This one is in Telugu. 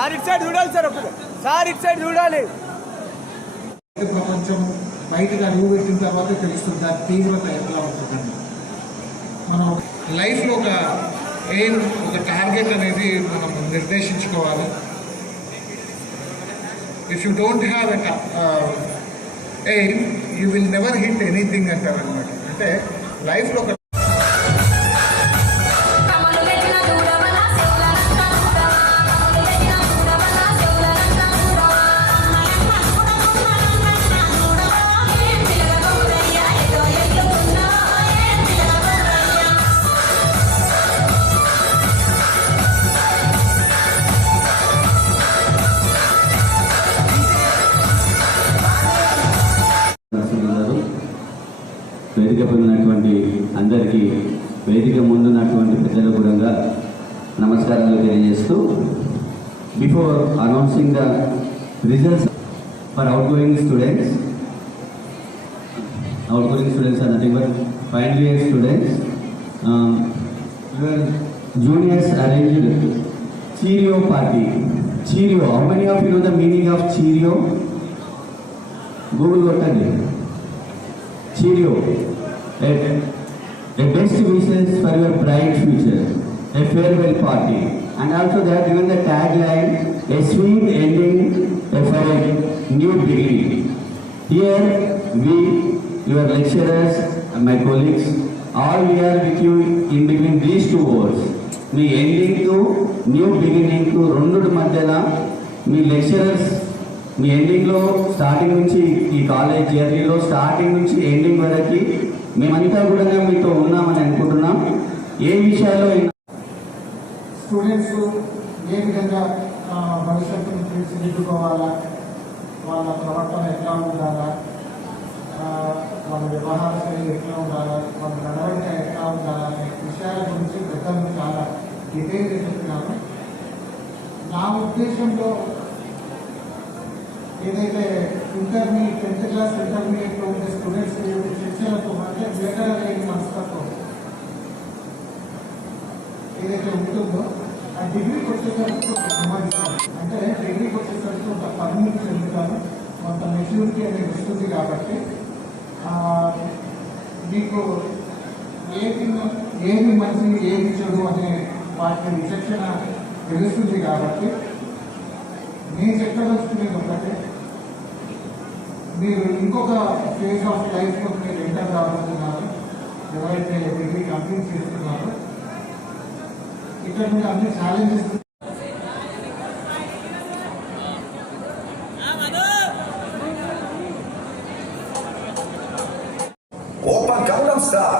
సార్ ఇటు సైడ్ చూడాలి సార్ ఒకటి సార్ ఇటు సైడ్ చూడాలి. ప్రపంచం బయటకు అడుగు పెట్టిన తర్వాత తెలుస్తుంది దాని తీవ్రత ఎట్లా ఉంటుందండి. మనం లైఫ్లో ఒక ఎయిమ్ ఒక టార్గెట్ అనేది మనం నిర్దేశించుకోవాలి. If you don't have aim you will never hit anything అంటారు అనమాట అంటే లైఫ్లో ఒక వేదిక పొందినటువంటి అందరికీ వేదిక ముందున్నటువంటి పెద్దలకు కూడా నమస్కారాలు తెలియజేస్తూ before announcing the results for outgoing students outgoing students are nothing but final year students juniors arranged cheerio party cheerio how many of you know the meaning of cheerio Google కొట్టండి. Cheerio a best wishes for your bright future, a farewell party, and also they have given the tagline, a sweet ending for a new beginning. Here we, your lecturers and my colleagues, all we are with you in between these two words. Me ending to new beginning to రెండు మధ్యన మీ లెక్చరర్స్ మీ ఎండింగ్లో స్టార్టింగ్ నుంచి ఈ కాలేజ్ జర్నీలో స్టార్టింగ్ నుంచి ఎండింగ్ వరకు మేమంతా కూడా మీతో ఉన్నామని అనుకుంటున్నాం. ఏ విషయాల్లో అయినా స్టూడెంట్స్ ఏ విధంగా భవిష్యత్తును తీర్చిదిద్దుకోవాలా? వాళ్ళ ప్రవర్తన ఎట్లా ఉండాలా? వాళ్ళ వ్యవహార శైలి ఎట్లా ఉండాలా? వాళ్ళ నడవడిక ఎట్లా ఉండాలా? అనే విషయాల గురించి పెద్దలు చాలా డిటైల్గా చెప్తున్నాను నా ఉద్దేశంలో ఏదైతే ఇంటర్మీడియట్ టెన్త్ క్లాస్ ఇంటర్మీడియట్లో ఉండే స్టూడెంట్స్ శిక్షణతో అంటే విడగల లేని మనస్తత్వం ఏదైతే ఉంటుందో ఆ డిగ్రీకి వచ్చేసరికి ఒక అంటే డిగ్రీకి వచ్చేసరికి ఒక పరిణితి చెందుతాను కొంత మెచ్యూరిటీ అనేది వస్తుంది కాబట్టి మీకు ఏది ఏది మంచిది ఏది చెడు అనే వాటి విచక్షణ తెలుస్తుంది కాబట్టి నేను చెప్పదలుచుకునేది ఒకటే. మీరు ఇంకొక ఫేజ్ ఆఫ్ లైఫ్లో మీరు ఎంటర్ కాబోతున్నారు. ఎవరైతే డిగ్రీ కంప్లీట్ చేస్తున్నారో ఇక్కడ మీరు అన్ని challenges Open Gangnam Style